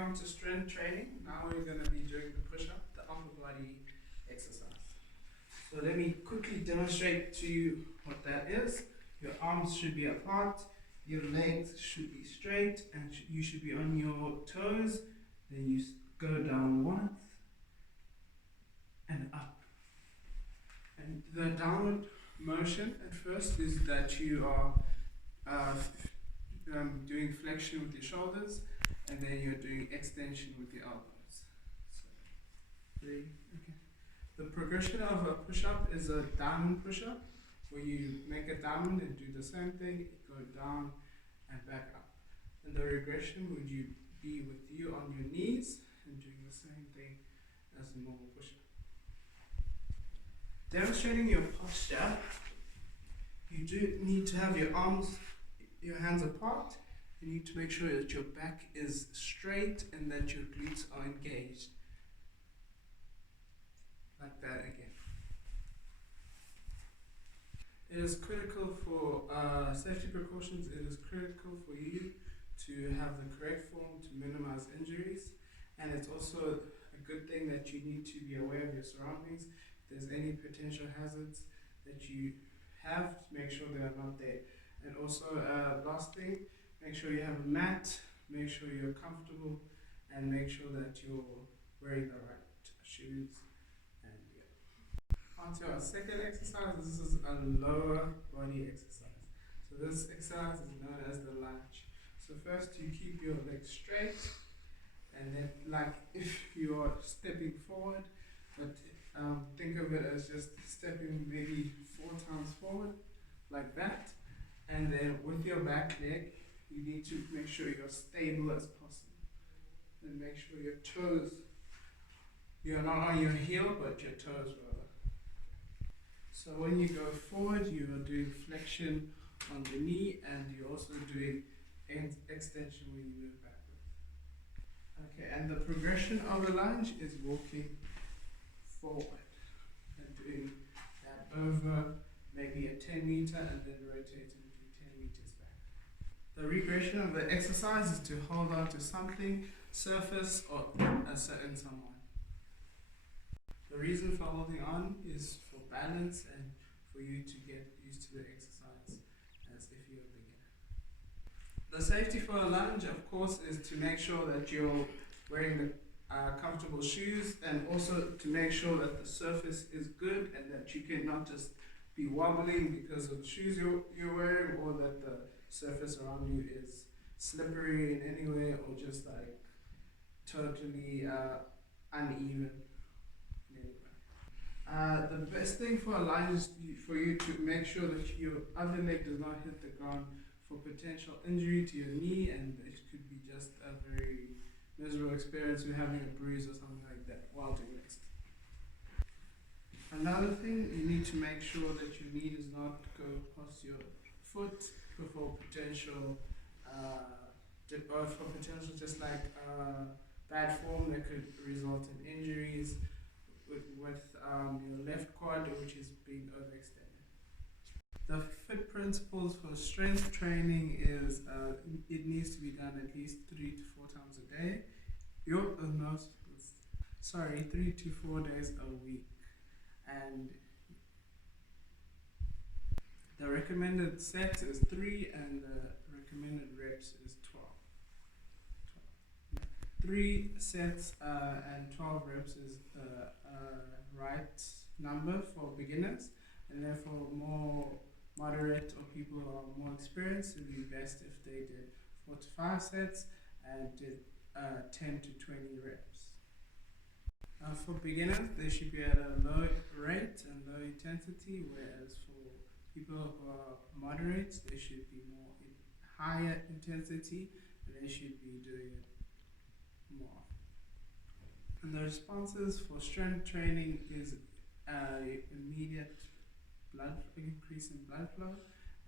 on to strength training. Now we're going to be doing the push-up, the upper body exercise. So let me quickly demonstrate to you what that is. Your arms should be apart, your legs should be straight, and you should be on your toes. Then you go down once and up. And the downward motion at first is that you are doing flexion with your shoulders, and then you're doing extension with your elbows. So, okay. The progression of a push-up is a diamond push-up, where you make a diamond and do the same thing, go down and back up. And the regression would you be with you on your knees and doing the same thing as a normal push-up. Demonstrating your posture, you do need to have your hands apart. You need to make sure that your back is straight and that your glutes are engaged. Like that again. It is critical for safety precautions. It is critical for you to have the correct form to minimize injuries. And it's also a good thing that you need to be aware of your surroundings. If there's any potential hazards that you have, make sure they are not there. And also, last thing, make sure you have a mat, make sure you're comfortable, and make sure that you're wearing the right shoes. And yeah. On to our second exercise. This is a lower body exercise. So this exercise is known as the lunge. So first you keep your legs straight, and then like if you are stepping forward, but think of it as just stepping maybe 4 times forward, like that. And then with your back leg, you need to make sure you're stable as possible. And make sure your toes, you're not on your heel, but your toes rather. So when you go forward, you are doing flexion on the knee, and you're also doing extension when you move backwards. Okay, and the progression of a lunge is walking forward and doing that over maybe a 10 meter and then rotating to 10 meters back. The regression of the exercise is to hold on to something, surface, or a certain someone. The reason for holding on is for balance and for you to get used to the exercise as if you're a beginner. The safety for a lunge, of course, is to make sure that you're wearing the comfortable shoes, and also to make sure that the surface is good and that you cannot just be wobbling because of the shoes you're wearing, or that the surface around you is slippery in any way, or just like totally uneven in any way. The best thing for a lunge is for you to make sure that your other leg does not hit the ground for potential injury to your knee, and it could be just a very miserable experience with having a bruise or something like that while doing this. Another thing, you need to make sure that your knee does not go past your foot for potential just like bad form that could result in injuries with your left quad, which is being overextended. The fit principles for strength training is it needs to be done at least 3 to 4 times a day. 3 to 4 days a week. And the recommended set is 3, and the recommended reps is 12. 3 sets and 12 reps is the right number for beginners, and then for more moderate or people who are more experienced, it would be best if they did 4 to 5 sets and did 10 to 20 reps. For beginners, they should be at a low rate and low intensity, whereas for people who are moderate, they should be more higher intensity, and they should be doing it more. And the responses for strength training is immediate increase in blood flow,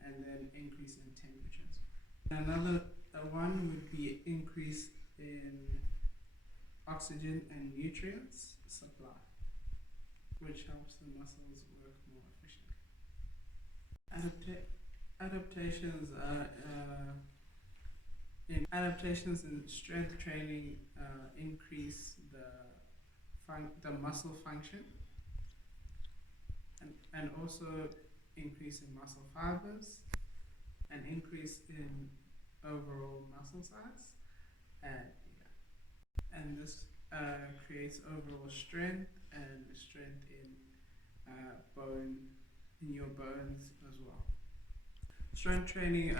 and then increase in temperatures. Another one would be increase in oxygen and nutrients supply, which helps the muscles work more efficiently. Adaptations are Adaptations in strength training increase the muscle function and also increase in muscle fibers, an increase in overall muscle size, and and this creates overall strength and strength in your bones as well. Strength training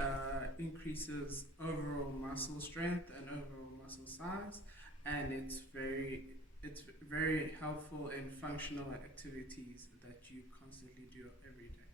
increases overall muscle strength and overall muscle size, and it's very helpful in functional activities that you constantly do every day.